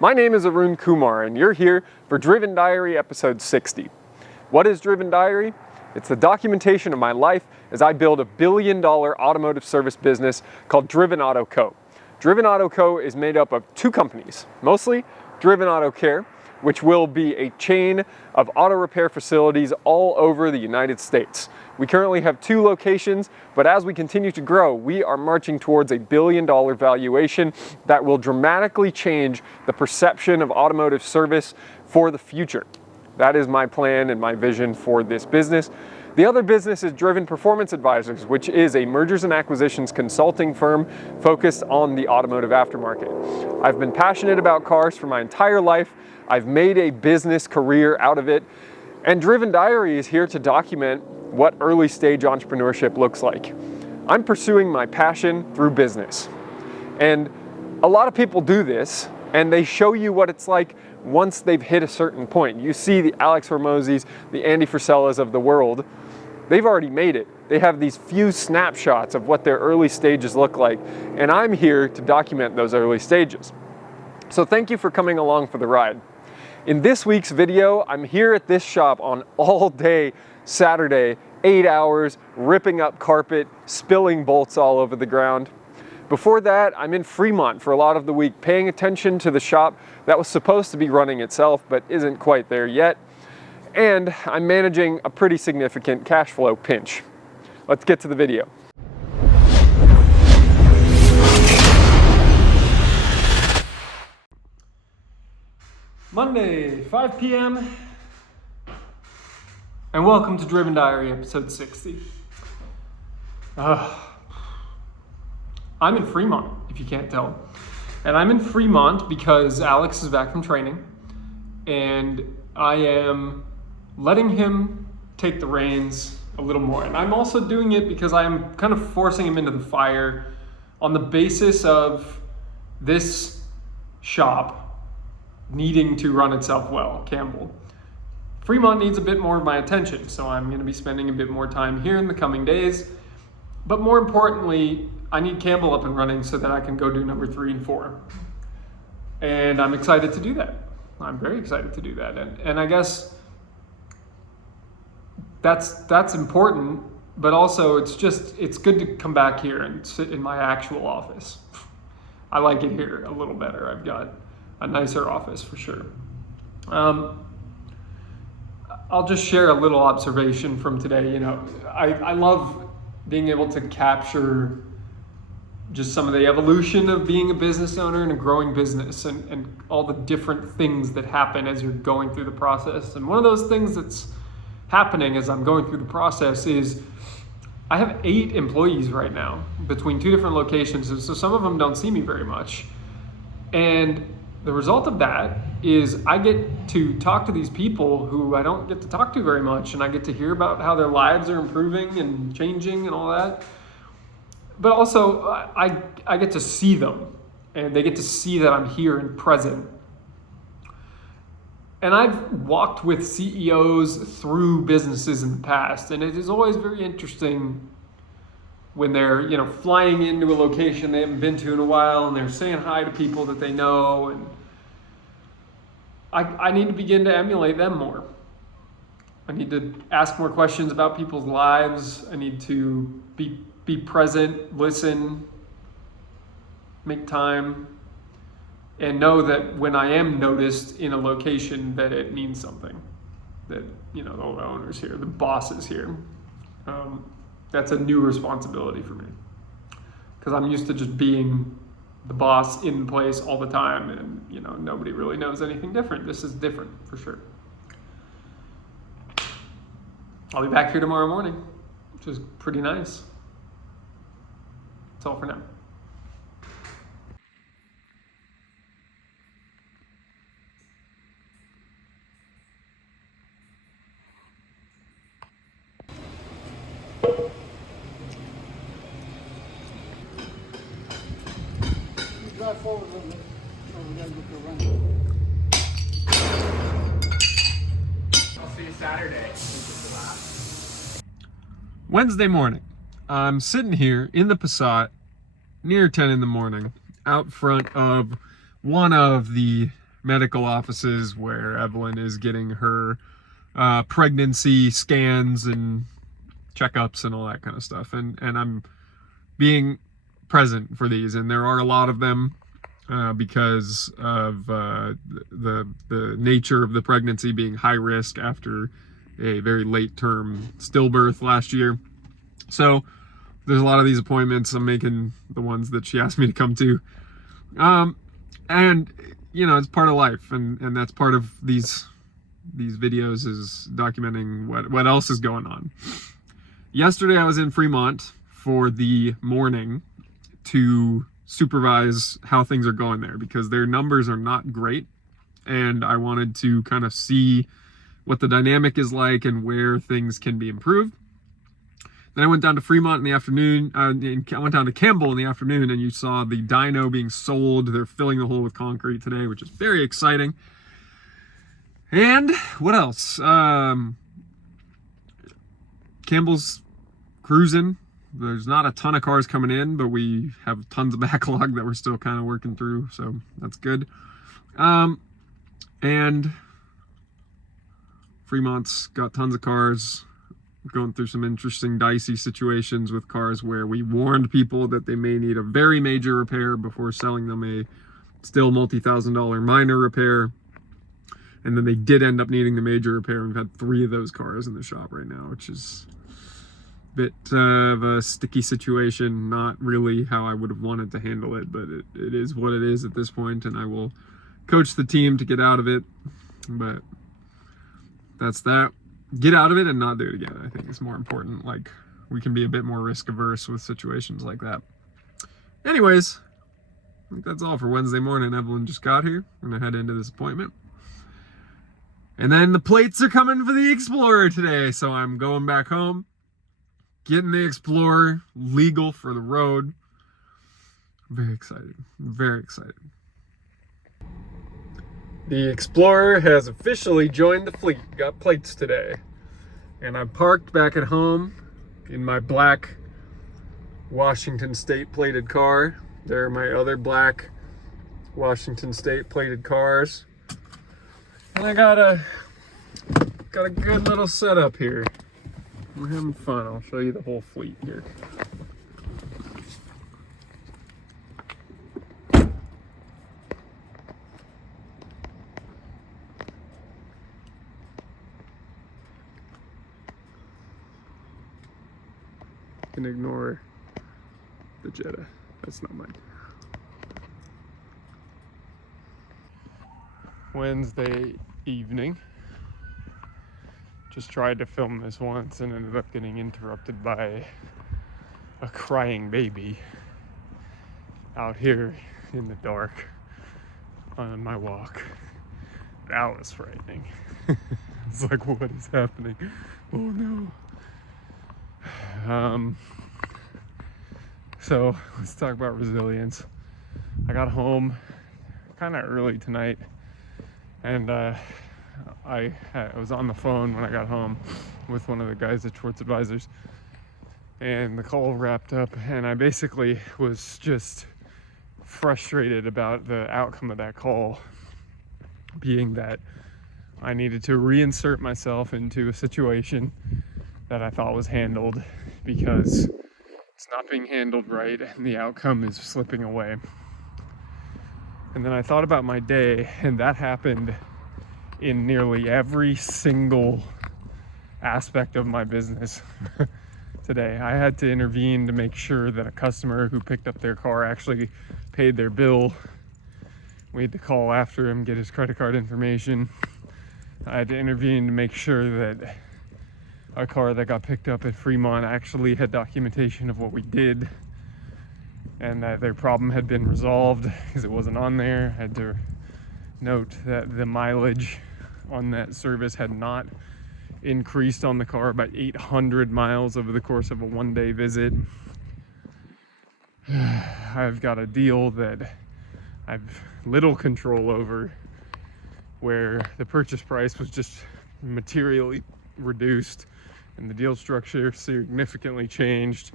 My name is Arun Kumar, and you're here for Driven Diary episode 60. What is Driven Diary? It's the documentation of my life as I build a billion-dollar automotive service business called Driven Auto Co. Driven Auto Co. is made up of two companies, mostly Driven Auto Care, which will be a chain of auto repair facilities all over the United States. We currently have 2 locations, but as we continue to grow, we are marching towards a billion-dollar valuation that will dramatically change the perception of automotive service for the future. That is my plan and my vision for this business. The other business is Driven Performance Advisors, which is a mergers and acquisitions consulting firm focused on the automotive aftermarket. I've been passionate about cars for my entire life. I've made a business career out of it, and Driven Diary is here to document what early stage entrepreneurship looks like. I'm pursuing my passion through business. And a lot of people do this, and they show you what it's like once they've hit a certain point. You see the Alex Hormozis, the Andy Frisellas of the world. They've already made it. They have these few snapshots of what their early stages look like, and I'm here to document those early stages. So thank you for coming along for the ride. In this week's video, I'm here at this shop on all day Saturday, 8 hours, ripping up carpet, spilling bolts all over the ground. Before that, I'm in Fremont for a lot of the week, paying attention to the shop that was supposed to be running itself, but isn't quite there yet. And I'm managing a pretty significant cash flow pinch. Let's get to the video. Monday, 5 p.m. and welcome to Driven Diary episode 60. I'm in Fremont, if you can't tell. And I'm in Fremont because Alex is back from training, and I am letting him take the reins a little more. And I'm also doing it because I'm kind of forcing him into the fire on the basis of this shop needing to run itself well, Campbell. Fremont needs a bit more of my attention, so I'm going to be spending a bit more time here in the coming days. But more importantly, I need Campbell up and running so that I can go do number 3 and 4. And I'm excited to do that. I'm very excited to do that. And I guess that's important, but also it's good to come back here and sit in my actual office. I like it here a little better. I've got a nicer office for sure. I'll just share a little observation from today. I love being able to capture just some of the evolution of being a business owner and a growing business and all the different things that happen as you're going through the process. And one of those things that's happening as I'm going through the process is I have 8 employees right now between 2 different locations. And so some of them don't see me very much. And the result of that is I get to talk to these people who I don't get to talk to very much, and I get to hear about how their lives are improving and changing and all that. But also I get to see them, and they get to see that I'm here and present. And I've walked with CEOs through businesses in the past, and it is always very interesting when they're, flying into a location they haven't been to in a while, and they're saying hi to people that they know, and I need to begin to emulate them more. I need to ask more questions about people's lives. I need to be present, listen, make time, and know that when I am noticed in a location that it means something, that, the owners here, the bosses here. That's a new responsibility for me because I'm used to just being the boss in place all the time, and nobody really knows anything different. This is different for sure. I'll be back here tomorrow morning, which is pretty nice. That's all for now. Drive forward a little bit. Oh, we gotta get the run. I'll see you Saturday. Wednesday morning. I'm sitting here in the Passat near 10 in the morning out front of one of the medical offices where Evelyn is getting her pregnancy scans and checkups and all that kind of stuff. And I'm being present for these, and there are a lot of them because of the nature of the pregnancy being high risk after a very late term stillbirth last year. So there's a lot of these appointments. I'm making the ones that she asked me to come to. And you know, it's part of life, and that's part of these videos, is documenting what else is going on. Yesterday I was in Fremont for the morning to supervise how things are going there, because their numbers are not great, and I wanted to kind of see what the dynamic is like and where things can be improved. Then I went down to Fremont in the afternoon. I went down to Campbell in the afternoon, and you saw the Dyno being sold. They're filling the hole with concrete today, which is very exciting. And what else? Campbell's cruising. There's not a ton of cars coming in, but we have tons of backlog that we're still kind of working through, so that's good. And Fremont's got tons of cars. Going through some interesting dicey situations with cars where we warned people that they may need a very major repair before selling them a still multi-$1,000 minor repair. And then they did end up needing the major repair. We've had 3 of those cars in the shop right now, which is a bit of a sticky situation. Not really how I would have wanted to handle it, but it is what it is at this point, and I will coach the team to get out of it. But that's that. Get out of it and not do it again, I think, is more important. Like, we can be a bit more risk averse with situations like that. Anyways, I think that's all for Wednesday morning. Evelyn just got here. I'm gonna head into this appointment. And then the plates are coming for the Explorer today, so I'm going back home, getting the Explorer legal for the road. I'm very excited. I'm very excited. The Explorer has officially joined the fleet. Got plates today. And I'm parked back at home in my black Washington State plated car. There are my other black Washington State plated cars. And I got a good little setup here. We're having fun. I'll show you the whole fleet here. Can ignore the Jetta. That's not mine. Wednesday evening. Just tried to film this once and ended up getting interrupted by a crying baby out here in the dark on my walk. That was frightening. It's like, what is happening? Oh no. So let's talk about resilience. I got home kind of early tonight, and I was on the phone when I got home with one of the guys at Schwartz Advisors, and the call wrapped up, and I basically was just frustrated about the outcome of that call, being that I needed to reinsert myself into a situation that I thought was handled, because it's not being handled right and the outcome is slipping away. And then I thought about my day, and that happened in nearly every single aspect of my business today. I had to intervene to make sure that a customer who picked up their car actually paid their bill. We had to call after him, get his credit card information. I had to intervene to make sure that a car that got picked up at Fremont actually had documentation of what we did, and that their problem had been resolved because it wasn't on there. I had to note that the mileage on that service had not increased on the car by 800 miles over the course of a one-day visit. I've got a deal that I've little control over, where the purchase price was just materially reduced and the deal structure significantly changed,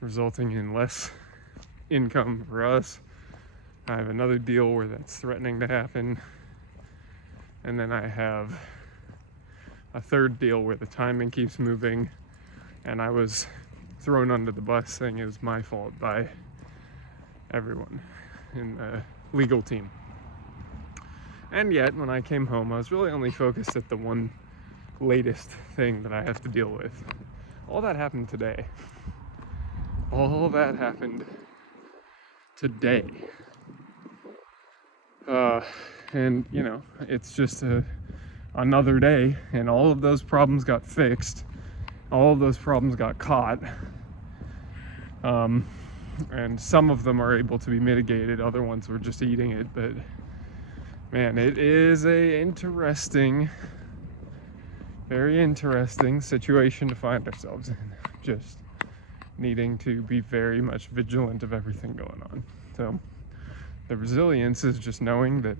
resulting in less income for us. I have another deal where that's threatening to happen, And then I have a third deal where the timing keeps moving, and I was thrown under the bus saying it was my fault by everyone in the legal team. And yet, when I came home, I was really only focused at the one latest thing that I have to deal with. All that happened today. All that happened today. And you know, it's just another day, and all of those problems got fixed. All of those problems got caught. And some of them are able to be mitigated. Other ones were just eating it. But man, it is a interesting, very interesting situation to find ourselves in. Just needing to be very much vigilant of everything going on. So the resilience is just knowing that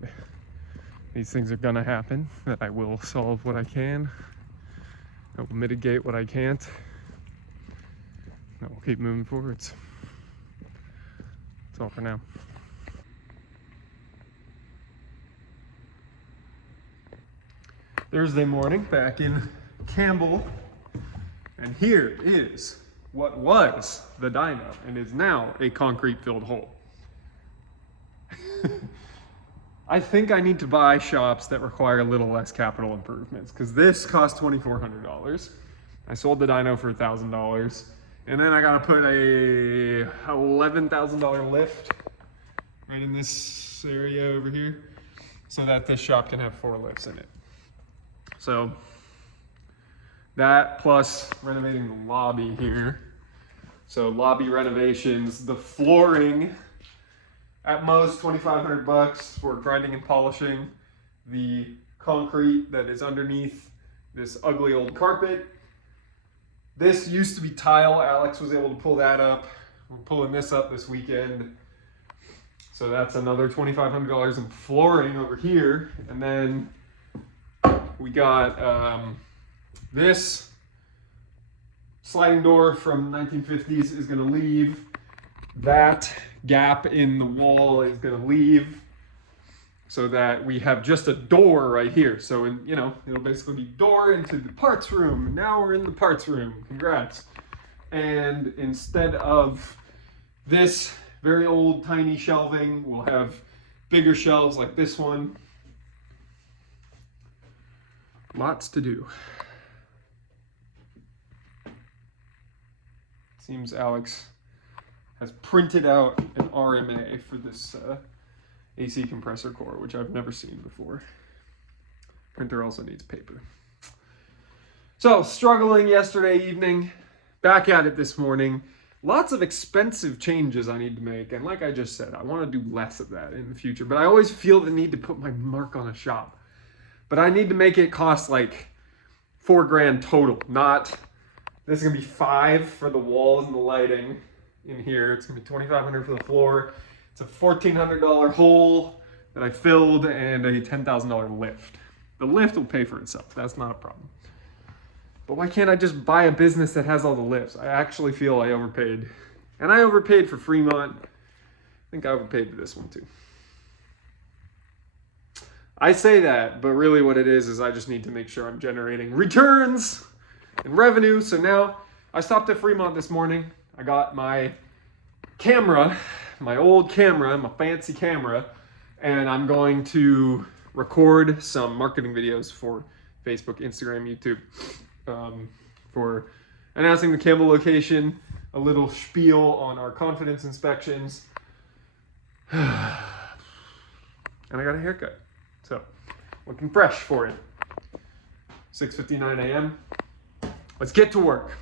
these things are gonna happen, that I will solve what I can, I will mitigate what I can't, and I will keep moving forwards. That's all for now. Thursday morning, back in Campbell, and here is what was the dyno and is now a concrete-filled hole. I think I need to buy shops that require a little less capital improvements, because this cost $2,400. I sold the dyno for $1,000, and then I gotta put a $11,000 lift right in this area over here, so that this shop can have 4 lifts in it. So that plus renovating the lobby here. So lobby renovations, the flooring, at most $2,500 for grinding and polishing the concrete that is underneath this ugly old carpet. This used to be tile. Alex was able to pull that up. We're pulling this up this weekend. So that's another $2,500 in flooring over here. And then we got this sliding door from 1950s is gonna leave. That gap in the wall is gonna leave, so that we have just a door right here. So, it'll basically be door into the parts room. Now we're in the parts room. Congrats. And instead of this very old tiny shelving, we'll have bigger shelves like this one. Lots to do. Seems Alex has printed out an RMA for this AC compressor core, which I've never seen before. Printer also needs paper. So, struggling yesterday evening, back at it this morning. Lots of expensive changes I need to make, and like I just said, I want to do less of that in the future, but I always feel the need to put my mark on a shop. But I need to make it cost like $4,000 total, not, this is gonna be $5,000 for the walls and the lighting in here. It's gonna be $2,500 for the floor. It's a $1,400 hole that I filled and a $10,000 lift. The lift will pay for itself. That's not a problem. But why can't I just buy a business that has all the lifts? I actually feel I overpaid. And I overpaid for Fremont. I think I overpaid for this one too. I say that, but really what it is I just need to make sure I'm generating returns and revenue. So now I stopped at Fremont this morning. I got my camera, my old camera, my fancy camera, and I'm going to record some marketing videos for Facebook, Instagram, YouTube, for announcing the Campbell location, a little spiel on our confidence inspections, and I got a haircut. So, looking fresh for it. 6:59 a.m. Let's get to work.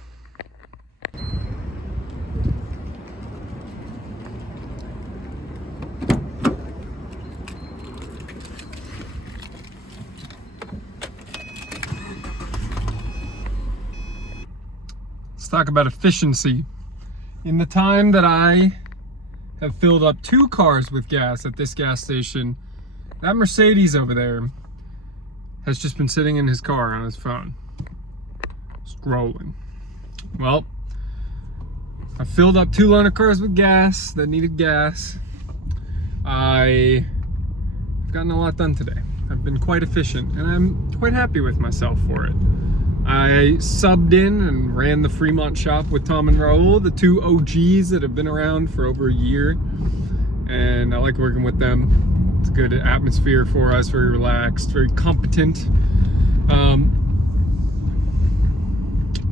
Let's talk about efficiency. In the time that I have filled up 2 cars with gas at this gas station, that Mercedes over there has just been sitting in his car on his phone, scrolling. Well, I filled up 2 loaner cars with gas that needed gas. I I've gotten a lot done today. I've been quite efficient, and I'm quite happy with myself for it. I subbed in and ran the Fremont shop with Tom and Raul, the two OGs that have been around for over a year, and I like working with them. It's a good atmosphere for us, very relaxed, very competent.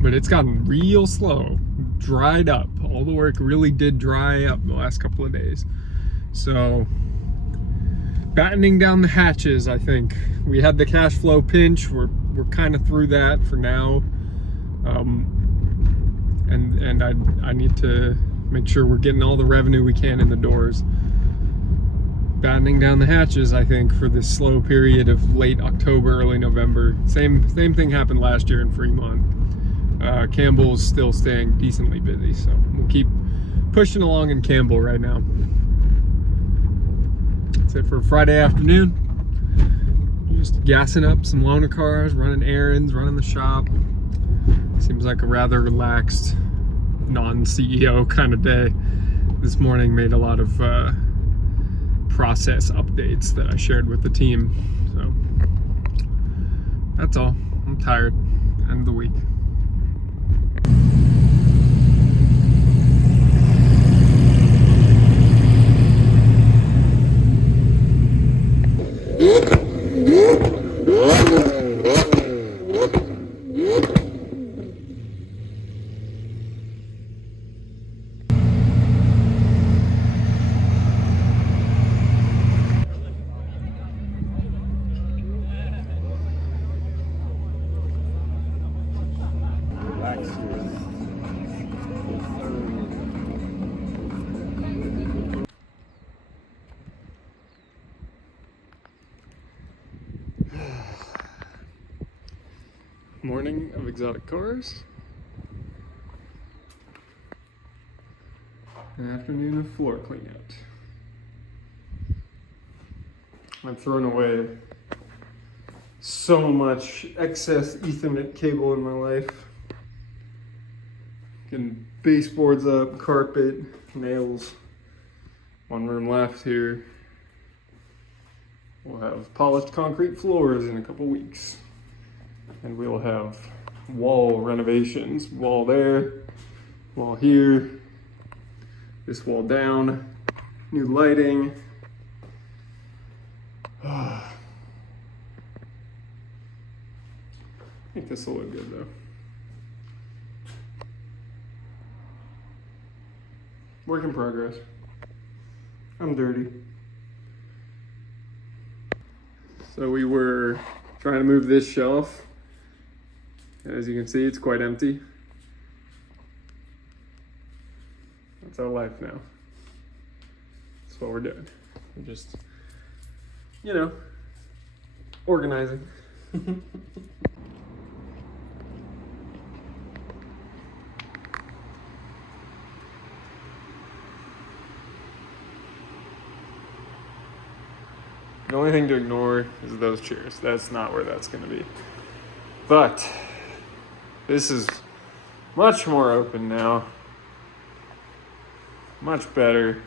But it's gotten real slow, dried up. All the work really did dry up the last couple of days. So, battening down the hatches, I think. We had the cash flow pinch. We're kind of through that for now. And I need to make sure we're getting all the revenue we can in the doors. Battening down the hatches, I think, for this slow period of late October, early November. Same thing happened last year in Fremont. Campbell's still staying decently busy, so we'll keep pushing along in Campbell right now. That's it for Friday afternoon. Just gassing up some loaner cars, running errands, running the shop. Seems like a rather relaxed, non-CEO kind of day. This morning made a lot of process updates that I shared with the team. So that's all. I'm tired. End of the week. Morning of exotic cars. An afternoon of floor cleanout. I've thrown away so much excess Ethernet cable in my life. Getting baseboards up, carpet, nails. One room left here. We'll have polished concrete floors in a couple weeks. And we'll have wall renovations. Wall there, wall here, this wall down, new lighting. I think this will look good though. Work in progress. I'm dirty. So we were trying to move this shelf. As you can see, it's quite empty. That's our life now. That's what we're doing. We're just, organizing. The only thing to ignore is those chairs. That's not where that's going to be. But this is much more open now. Much better.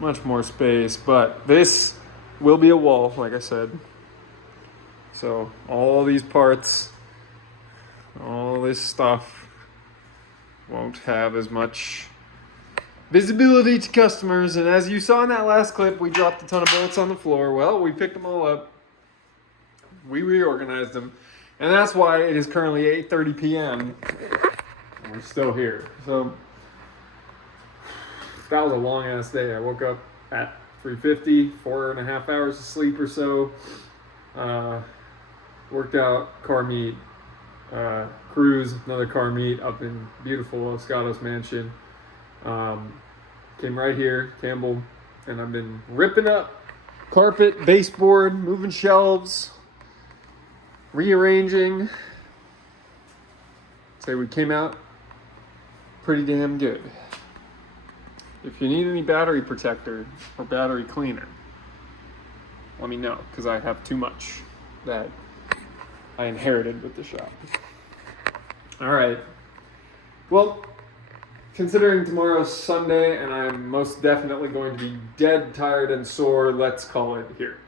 Much more space. But this will be a wall, like I said. So all these parts, all this stuff won't have as much visibility to customers. And as you saw in that last clip, we dropped a ton of bolts on the floor. Well, we picked them all up. We reorganized them. And that's why it is currently 8:30 p.m. and we're still here. So that was a long ass day. I woke up at 3:50, 4.5 hours of sleep or so. Worked out, car meet, cruise, another car meet up in beautiful Los Gatos Mansion. Came right here, Campbell, and I've been ripping up carpet, baseboard, moving shelves, rearranging. Say we came out pretty damn good. If you need any battery protector or battery cleaner, let me know, because I have too much that I inherited with the shop. All right. Well, considering tomorrow's Sunday and I'm most definitely going to be dead tired and sore, let's call it here.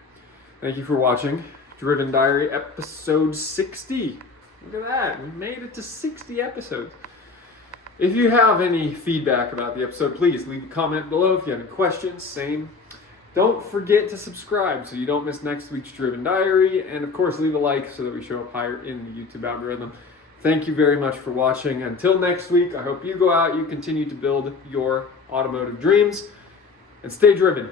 Thank you for watching Driven Diary episode 60. Look at that, we made it to 60 episodes. If you have any feedback about the episode, please leave a comment below. If you have any questions, same. Don't forget to subscribe so you don't miss next week's Driven Diary. And of course, leave a like so that we show up higher in the YouTube algorithm. Thank you very much for watching. Until next week, I hope you go out, you continue to build your automotive dreams, and stay driven.